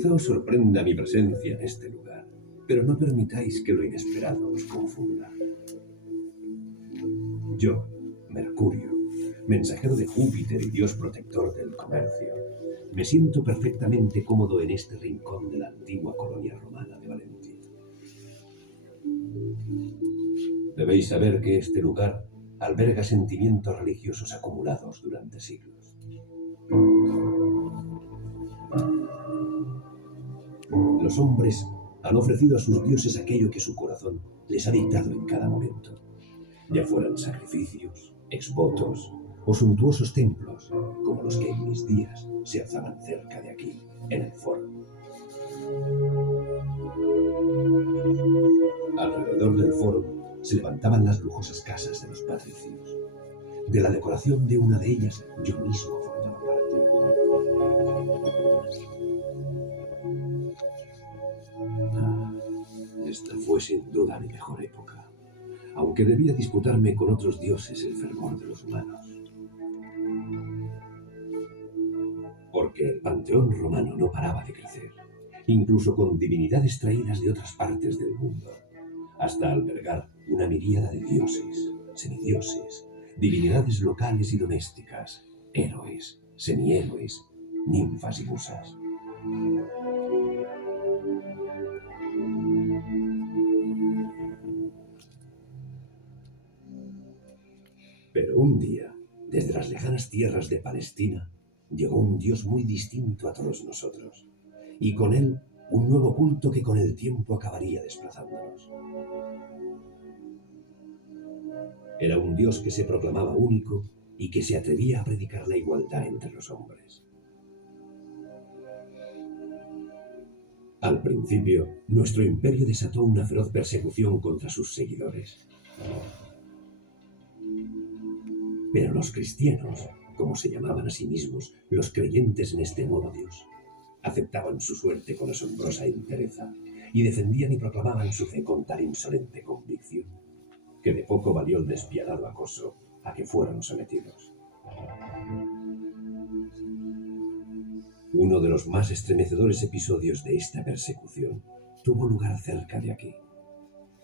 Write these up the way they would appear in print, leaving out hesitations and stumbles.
Quizá os sorprenda mi presencia en este lugar, pero no permitáis que lo inesperado os confunda. Yo, Mercurio, mensajero de Júpiter y dios protector del comercio, me siento perfectamente cómodo en este rincón de la antigua colonia romana de Valencia. Debéis saber que este lugar alberga sentimientos religiosos acumulados durante siglos. Los hombres han ofrecido a sus dioses aquello que su corazón les ha dictado en cada momento, ya fueran sacrificios, exvotos o suntuosos templos, como los que en mis días se alzaban cerca de aquí, en el foro. Alrededor del foro se levantaban las lujosas casas de los patricios. De la decoración de una de ellas yo mismo formaba parte. Esta fue sin duda mi mejor época, aunque debía disputarme con otros dioses el fervor de los humanos. Porque el panteón romano no paraba de crecer, incluso con divinidades traídas de otras partes del mundo, hasta albergar una miríada de dioses, semidioses, divinidades locales y domésticas, héroes, semihéroes, ninfas y musas. Pero un día, desde las lejanas tierras de Palestina, llegó un dios muy distinto a todos nosotros, y con él un nuevo culto que con el tiempo acabaría desplazándonos. Era un dios que se proclamaba único y que se atrevía a predicar la igualdad entre los hombres. Al principio, nuestro imperio desató una feroz persecución contra sus seguidores. Pero los cristianos, como se llamaban a sí mismos, los creyentes en este nuevo Dios, aceptaban su suerte con asombrosa entereza y defendían y proclamaban su fe con tal insolente convicción que de poco valió el despiadado acoso a que fueron sometidos. Uno de los más estremecedores episodios de esta persecución tuvo lugar cerca de aquí,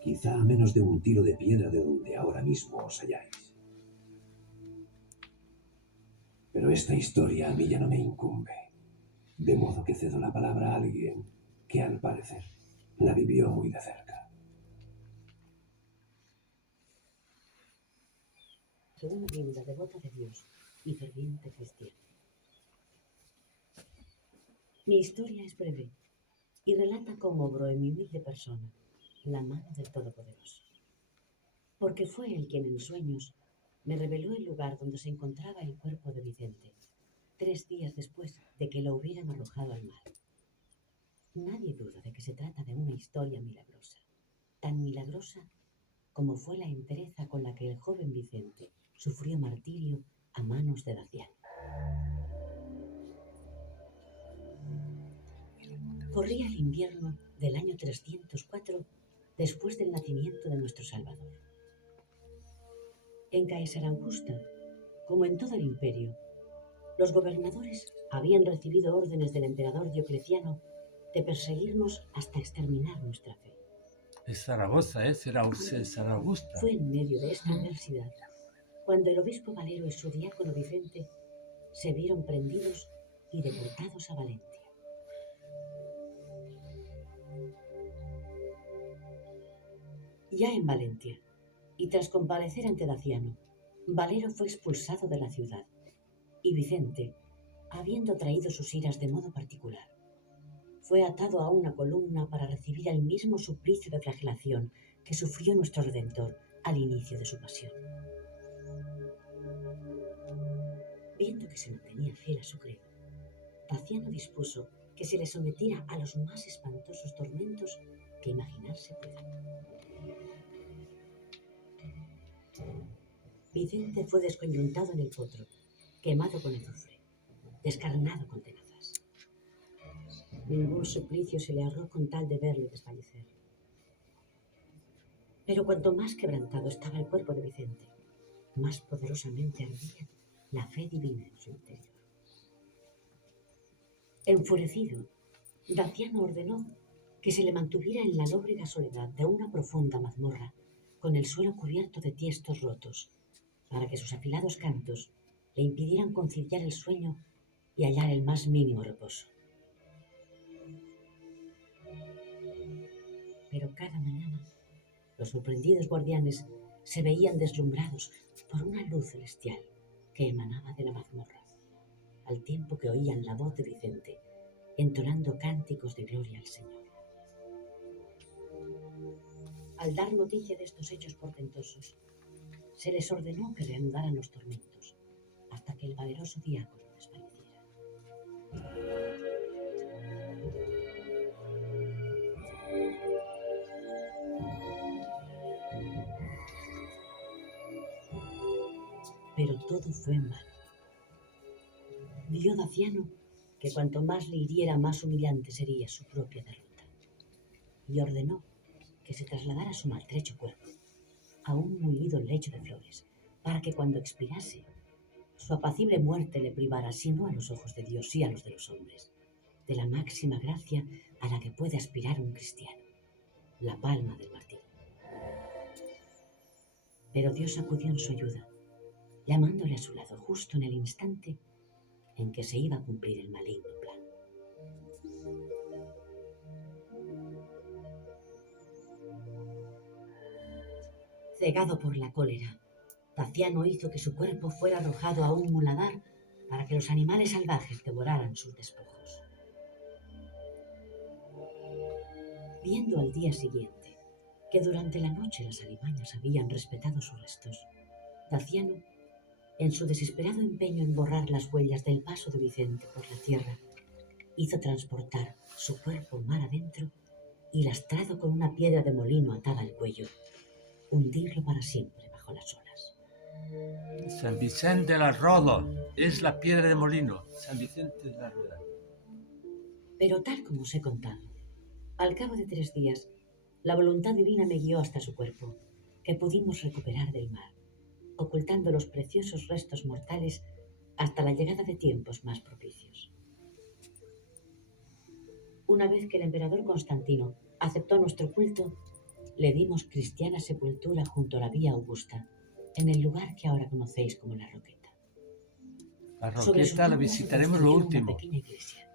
quizá a menos de un tiro de piedra de donde ahora mismo os halláis. Pero esta historia a mí ya no me incumbe, de modo que cedo la palabra a alguien que, al parecer, la vivió muy de cerca. Soy una viuda devota de Dios y ferviente cristiana. Mi historia es breve y relata cómo obró en mi humilde persona la mano del Todopoderoso. Porque fue él quien en sueños me reveló el lugar donde se encontraba el cuerpo de Vicente, 3 días después de que lo hubieran arrojado al mar. Nadie duda de que se trata de una historia milagrosa, tan milagrosa como fue la entereza con la que el joven Vicente sufrió martirio a manos de Daciano. Corría el invierno del año 304 después del nacimiento de nuestro Salvador. En Caesar Augusta, como en todo el imperio, los gobernadores habían recibido órdenes del emperador Diocleciano de perseguirnos hasta exterminar nuestra fe. Es Zaragoza, será Augusta. Fue en medio de esta adversidad cuando el obispo Valero y su diácono Vicente se vieron prendidos y deportados a Valencia. Ya en Valencia, y tras comparecer ante Daciano, Valero fue expulsado de la ciudad, y Vicente, habiendo traído sus iras de modo particular, fue atado a una columna para recibir el mismo suplicio de flagelación que sufrió nuestro Redentor al inicio de su pasión. Viendo que se mantenía fiel a su credo, Daciano dispuso que se le sometiera a los más espantosos tormentos que imaginarse pueda. Vicente fue descoyuntado en el potro, quemado con azufre, descarnado con tenazas. Ningún suplicio se le ahorró con tal de verle desfallecer. Pero cuanto más quebrantado estaba el cuerpo de Vicente, más poderosamente ardía la fe divina en su interior. Enfurecido, Daciano ordenó que se le mantuviera en la lóbrega soledad de una profunda mazmorra, con el suelo cubierto de tiestos rotos, para que sus afilados cantos le impidieran conciliar el sueño y hallar el más mínimo reposo. Pero cada mañana los sorprendidos guardianes se veían deslumbrados por una luz celestial que emanaba de la mazmorra, al tiempo que oían la voz de Vicente entonando cánticos de gloria al Señor. Al dar noticia de estos hechos portentosos, se les ordenó que reanudaran los tormentos hasta que el valeroso diácono desfalleciera. Pero todo fue en vano. Vio Daciano que cuanto más le hiriera, más humillante sería su propia derrota, y ordenó que se trasladara su maltrecho cuerpo a un mullido lecho de flores, para que cuando expirase, su apacible muerte le privara, si no a los ojos de Dios, sí a los de los hombres, de la máxima gracia a la que puede aspirar un cristiano, la palma del martirio. Pero Dios acudió en su ayuda, llamándole a su lado justo en el instante en que se iba a cumplir el maligno plan. Cegado por la cólera, Daciano hizo que su cuerpo fuera arrojado a un muladar para que los animales salvajes devoraran sus despojos. Viendo al día siguiente que durante la noche las alimañas habían respetado sus restos, Daciano, en su desesperado empeño en borrar las huellas del paso de Vicente por la tierra, hizo transportar su cuerpo mar adentro y, lastrado con una piedra de molino atada al cuello, hundirlo para siempre bajo las olas. San Vicente de la Roda es la piedra de molino. San Vicente de la Roda. Pero tal como os he contado, al cabo de 3 días, la voluntad divina me guió hasta su cuerpo, que pudimos recuperar del mar, ocultando los preciosos restos mortales hasta la llegada de tiempos más propicios. Una vez que el emperador Constantino aceptó nuestro culto, le dimos cristiana sepultura junto a la Vía Augusta, en el lugar que ahora conocéis como la Roqueta. La Sobre su Roqueta la tumba visitaremos se lo construyó último. una pequeña iglesia,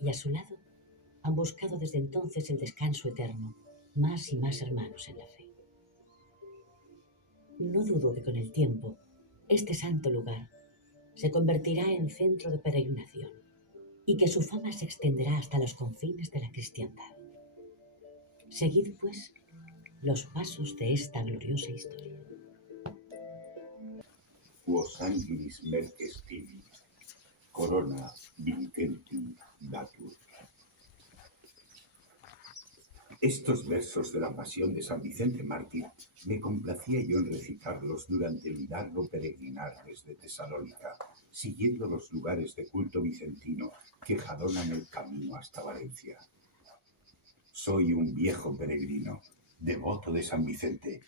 y a su lado han buscado desde entonces el descanso eterno, más y más hermanos en la fe. No dudo que con el tiempo este santo lugar se convertirá en centro de peregrinación y que su fama se extenderá hasta los confines de la cristiandad. Seguid, pues, los pasos de esta gloriosa historia. Quos sanguinis merces tibi, corona vincenti datur. Estos versos de la pasión de San Vicente Mártir me complacía yo en recitarlos durante mi largo peregrinar desde Tesalónica, siguiendo los lugares de culto vicentino que jadonan el camino hasta Valencia. Soy un viejo peregrino, devoto de San Vicente.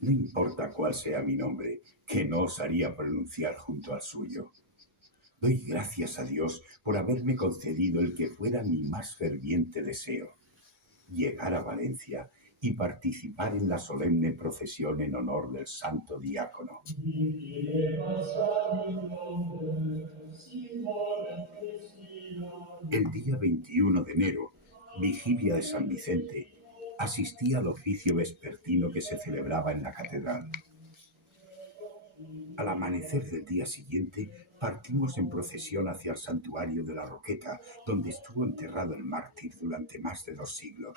No importa cuál sea mi nombre, que no osaría pronunciar junto al suyo. Doy gracias a Dios por haberme concedido el que fuera mi más ferviente deseo: llegar a Valencia y participar en la solemne procesión en honor del santo diácono. El día 21 de enero, vigilia de San Vicente, asistí al oficio vespertino que se celebraba en la catedral. Al amanecer del día siguiente, partimos en procesión hacia el santuario de la Roqueta, donde estuvo enterrado el mártir durante más de 2 siglos.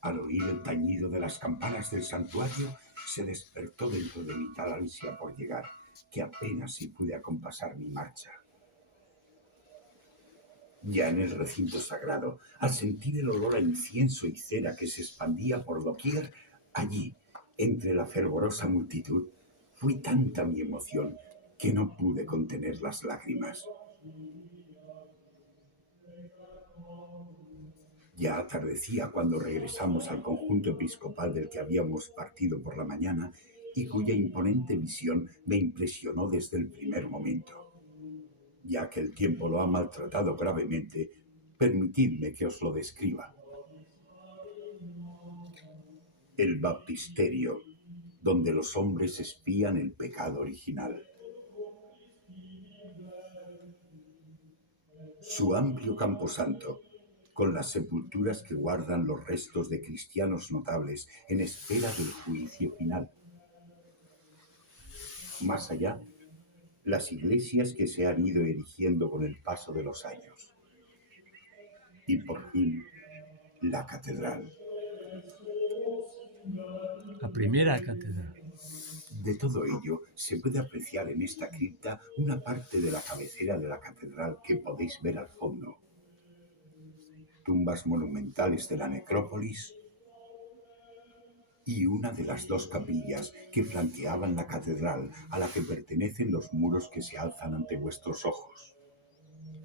Al oír el tañido de las campanas del santuario, se despertó dentro de mí tal ansia por llegar, que apenas si pude acompasar mi marcha. Ya en el recinto sagrado, al sentir el olor a incienso y cera que se expandía por doquier, allí, entre la fervorosa multitud, fue tanta mi emoción que no pude contener las lágrimas. Ya atardecía cuando regresamos al conjunto episcopal del que habíamos partido por la mañana y cuya imponente visión me impresionó desde el primer momento. Ya que el tiempo lo ha maltratado gravemente, Permitidme que os lo describa. El baptisterio, donde los hombres espían el pecado original. Su amplio camposanto, con las sepulturas que guardan los restos de cristianos notables en espera del juicio final. Más allá, las iglesias que se han ido erigiendo con el paso de los años. Y por fin, la catedral. La primera catedral. De todo ello, se puede apreciar en esta cripta una parte de la cabecera de la catedral que podéis ver al fondo. Tumbas monumentales de la necrópolis y una de las dos capillas que flanqueaban la catedral a la que pertenecen los muros que se alzan ante vuestros ojos.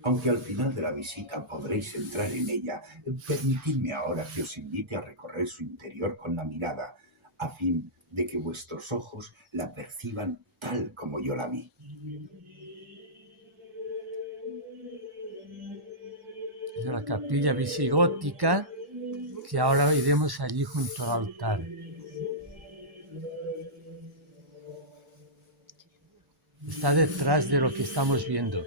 Aunque al final de la visita podréis entrar en ella, permitidme ahora que os invite a recorrer su interior con la mirada, a fin de que vuestros ojos la perciban tal como yo la vi. Es la capilla visigótica que ahora iremos allí junto al altar. Está detrás de lo que estamos viendo.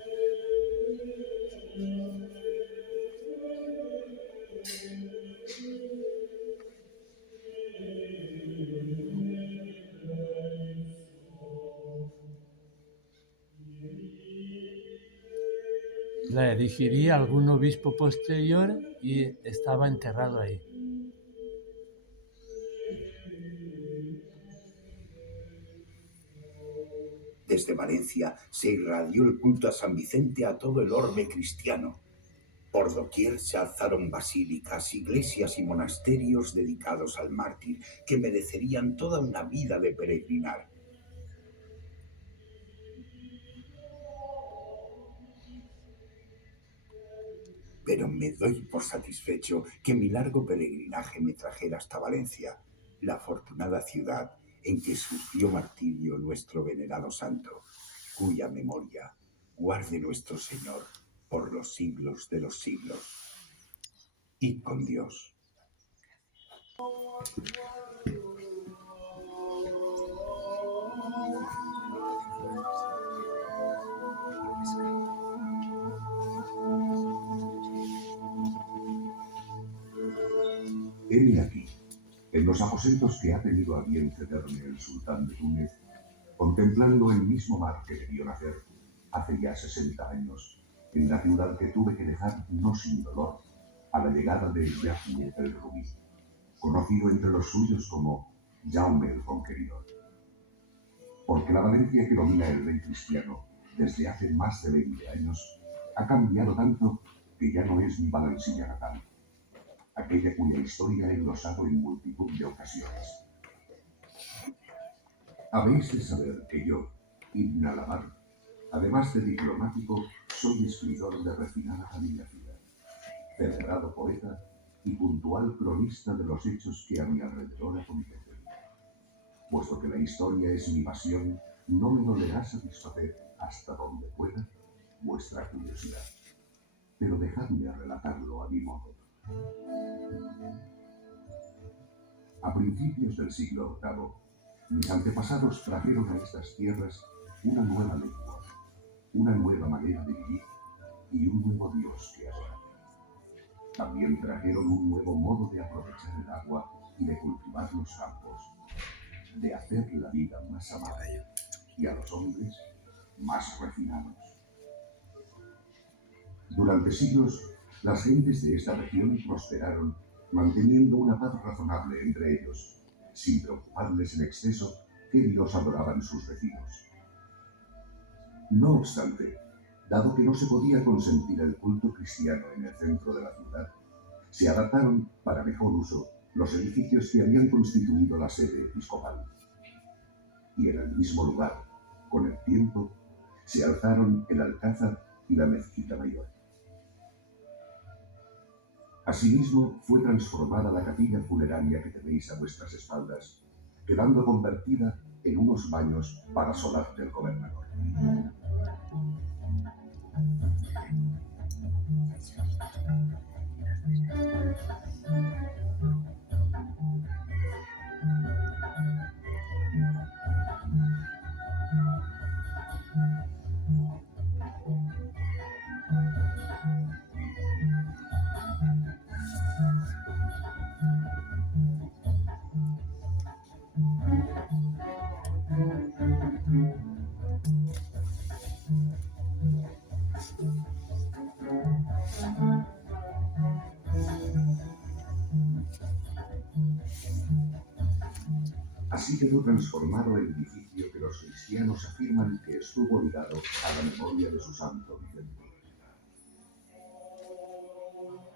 La erigiría algún obispo posterior y estaba enterrado ahí. Desde Valencia se irradió el culto a San Vicente a todo el orbe cristiano. Por doquier se alzaron basílicas, iglesias y monasterios dedicados al mártir, que merecerían toda una vida de peregrinar. Pero me doy por satisfecho que mi largo peregrinaje me trajera hasta Valencia, la afortunada ciudad en que sufrió martirio nuestro venerado santo, cuya memoria guarde nuestro Señor por los siglos de los siglos. Id con Dios. Heme aquí, en los aposentos que ha tenido a bien cederme el sultán de Túnez, contemplando el mismo mar que me vio nacer hace ya 60 años, en la ciudad que tuve que dejar no sin dolor a la llegada de Yahya el Rubí, conocido entre los suyos como Jaume el Conqueridor. Porque la Valencia que domina el rey cristiano desde hace más de 20 años ha cambiado tanto que ya no es mi Valencia natal, aquella cuya historia he glosado en multitud de ocasiones. Habéis de saber que yo, Ibn al-Abar, además de diplomático, soy escritor de refinada caligrafía, celebrado poeta y puntual cronista de los hechos que a mi alrededor acontecen. Puesto que la historia es mi pasión, no me dolerá satisfacer hasta donde pueda vuestra curiosidad. Pero dejadme relatarlo a mi modo. A principios del siglo VIII, mis antepasados trajeron a estas tierras una nueva lengua, una nueva manera de vivir y un nuevo Dios que adorar. También trajeron un nuevo modo de aprovechar el agua y de cultivar los campos, de hacer la vida más amable y a los hombres más refinados. Durante siglos, las gentes de esta región prosperaron, manteniendo una paz razonable entre ellos, sin preocuparles en exceso qué Dios adoraban sus vecinos. No obstante, dado que no se podía consentir el culto cristiano en el centro de la ciudad, se adaptaron para mejor uso los edificios que habían constituido la sede episcopal. Y en el mismo lugar, con el tiempo, se alzaron el alcázar y la mezquita mayor. Asimismo, fue transformada la capilla funeraria que tenéis a vuestras espaldas, quedando convertida en unos baños para solar del gobernador. Así quedó transformado el edificio que los cristianos afirman que estuvo ligado a la memoria de su santo Vicente.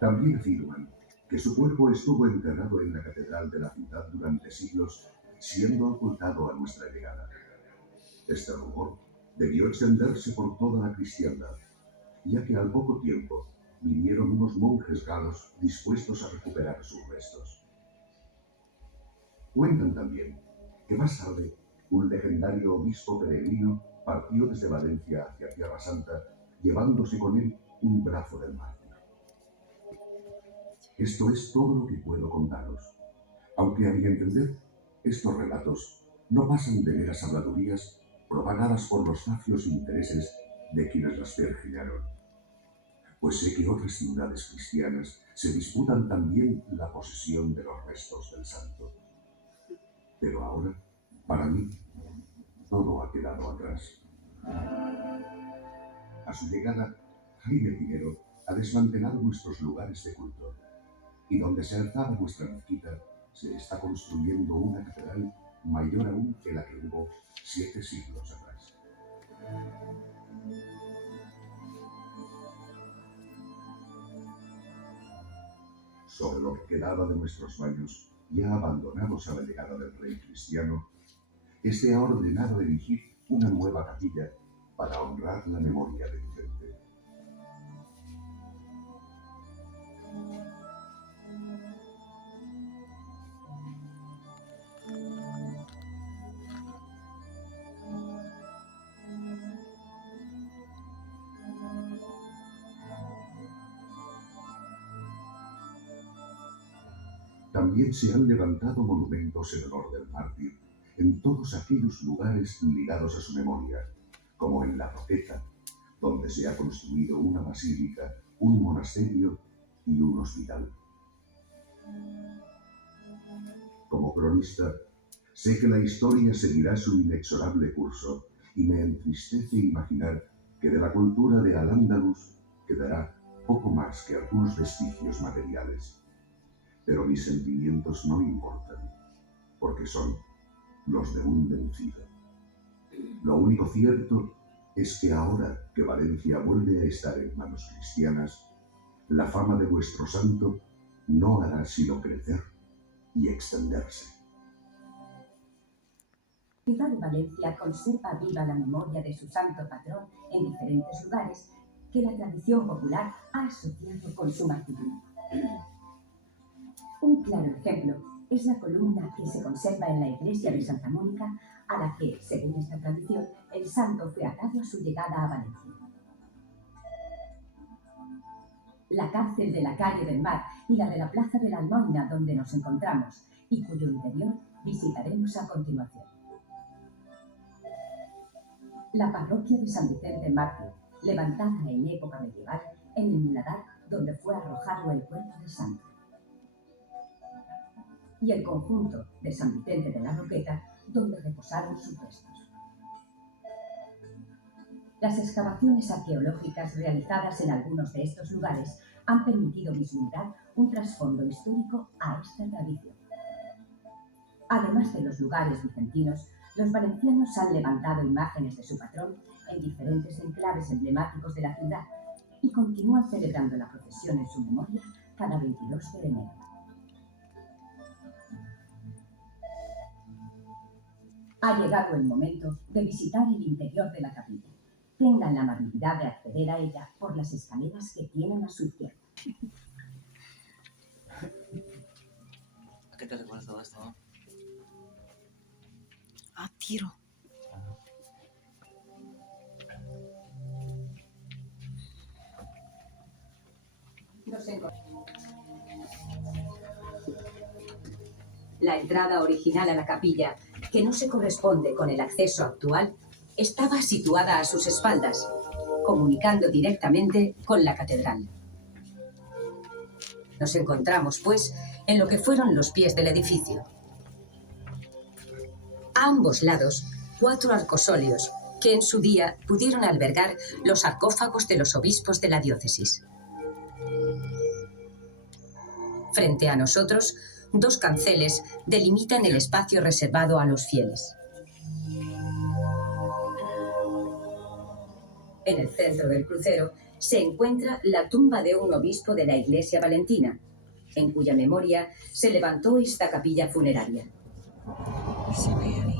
También afirman que su cuerpo estuvo enterrado en la catedral de la ciudad durante siglos, siendo ocultado a nuestra llegada. Este rumor debió extenderse por toda la cristiandad, ya que al poco tiempo vinieron unos monjes galos dispuestos a recuperar sus restos. Cuentan también que más tarde un legendario obispo peregrino partió desde Valencia hacia Tierra Santa, llevándose con él un brazo del mártir. Esto es todo lo que puedo contaros, aunque a mi entender, estos relatos no pasan de meras habladurías propagadas por los zafios intereses de quienes las pergeñaron. Pues sé que otras ciudades cristianas se disputan también la posesión de los restos del santo. Pero ahora, para mí, todo ha quedado atrás. A su llegada, Jaime I ha desmantelado nuestros lugares de culto, y donde se alzaba nuestra mezquita, se está construyendo una catedral mayor aún que la que hubo 7 siglos atrás. Sobre lo que quedaba de nuestros baños, ya abandonados a la llegada del rey cristiano, este ha ordenado erigir una nueva capilla para honrar la memoria de Vicente. También se han levantado monumentos en honor del mártir en todos aquellos lugares ligados a su memoria, como en La Roqueta, donde se ha construido una basílica, un monasterio y un hospital. Como cronista, sé que la historia seguirá su inexorable curso y me entristece imaginar que de la cultura de Al-Ándalus quedará poco más que algunos vestigios materiales. Pero mis sentimientos no importan, porque son los de un vencido. Lo único cierto es que ahora que Valencia vuelve a estar en manos cristianas, la fama de vuestro santo no hará sino crecer y extenderse. La ciudad de Valencia conserva viva la memoria de su santo patrón en diferentes lugares que la tradición popular ha asociado con su martirio. Un claro ejemplo es la columna que se conserva en la iglesia de Santa Mónica, a la que, según esta tradición, el santo fue atado a su llegada a Valencia. La cárcel de la calle del Mar y la de la plaza de la Almoina, donde nos encontramos, y cuyo interior visitaremos a continuación. La parroquia de San Vicente Mártir, levantada en época medieval en el muladar donde fue arrojado el cuerpo del santo. Y el conjunto de San Vicente de la Roqueta, donde reposaron sus restos. Las excavaciones arqueológicas realizadas en algunos de estos lugares han permitido vislumbrar un trasfondo histórico a esta tradición. Además de los lugares vicentinos, los valencianos han levantado imágenes de su patrón en diferentes enclaves emblemáticos de la ciudad y continúan celebrando la procesión en su memoria cada 22 de enero. Ha llegado el momento de visitar el interior de la capilla. Tengan la amabilidad de acceder a ella por las escaleras que tienen a su izquierda. ¿A qué te recuerda todo esto? Ah, tiro. La entrada original a la capilla, que no se corresponde con el acceso actual, estaba situada a sus espaldas, comunicando directamente con la catedral. Nos encontramos, pues, en lo que fueron los pies del edificio. A ambos lados, 4 arcosolios, que en su día pudieron albergar los sarcófagos de los obispos de la diócesis. Frente a nosotros, 2 canceles delimitan el espacio reservado a los fieles. En el centro del crucero se encuentra la tumba de un obispo de la Iglesia Valentina, en cuya memoria se levantó esta capilla funeraria. Se ve ahí.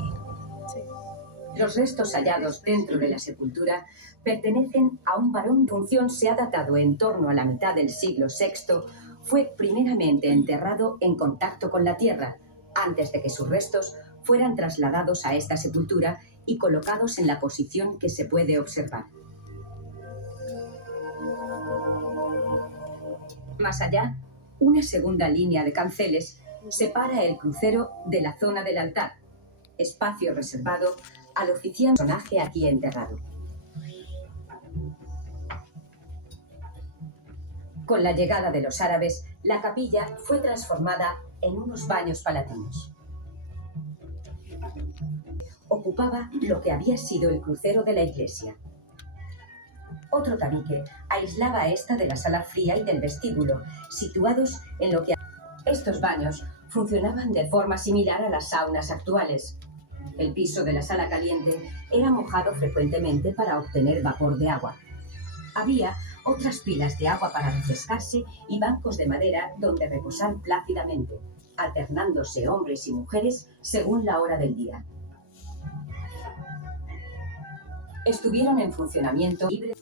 Los restos hallados dentro de la sepultura pertenecen a un varón cuya función se ha datado en torno a la mitad del siglo VI. Fue primeramente enterrado en contacto con la tierra, antes de que sus restos fueran trasladados a esta sepultura y colocados en la posición que se puede observar. Más allá, una segunda línea de canceles separa el crucero de la zona del altar, espacio reservado al oficial personaje aquí enterrado. Con la llegada de los árabes, la capilla fue transformada en unos baños palatinos. Ocupaba lo que había sido el crucero de la iglesia. Otro tabique aislaba a esta de la sala fría y del vestíbulo, situados en lo que... Estos baños funcionaban de forma similar a las saunas actuales. El piso de la sala caliente era mojado frecuentemente para obtener vapor de agua. Había otras pilas de agua para refrescarse y bancos de madera donde reposar plácidamente, alternándose hombres y mujeres según la hora del día. Estuvieron en funcionamiento libre.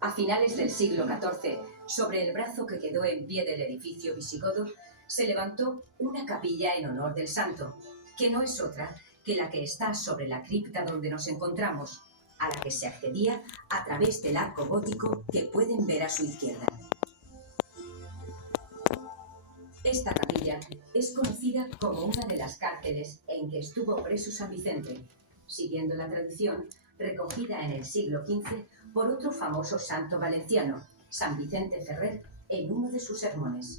A finales del siglo XIV, sobre el brazo que quedó en pie del edificio visigodo, se levantó una capilla en honor del santo, que no es otra que la que está sobre la cripta donde nos encontramos, a la que se accedía a través del arco gótico que pueden ver a su izquierda. Esta capilla es conocida como una de las cárceles en que estuvo preso San Vicente, siguiendo la tradición recogida en el siglo XV por otro famoso santo valenciano, San Vicente Ferrer, en uno de sus sermones.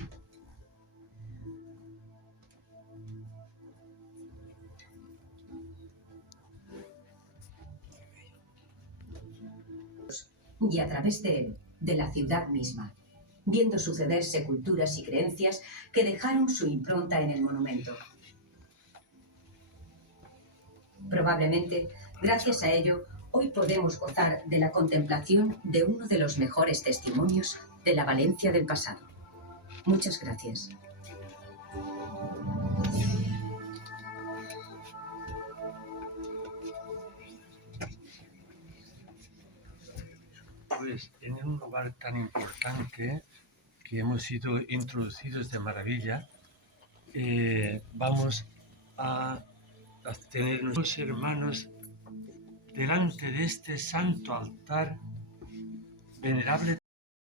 Y a través de él, de la ciudad misma, viendo sucederse culturas y creencias que dejaron su impronta en el monumento. Probablemente, gracias a ello, hoy podemos gozar de la contemplación de uno de los mejores testimonios de la Valencia del pasado. Muchas gracias. Pues en un lugar tan importante que hemos sido introducidos de maravilla, vamos a tener nuestros hermanos delante de este santo altar, venerable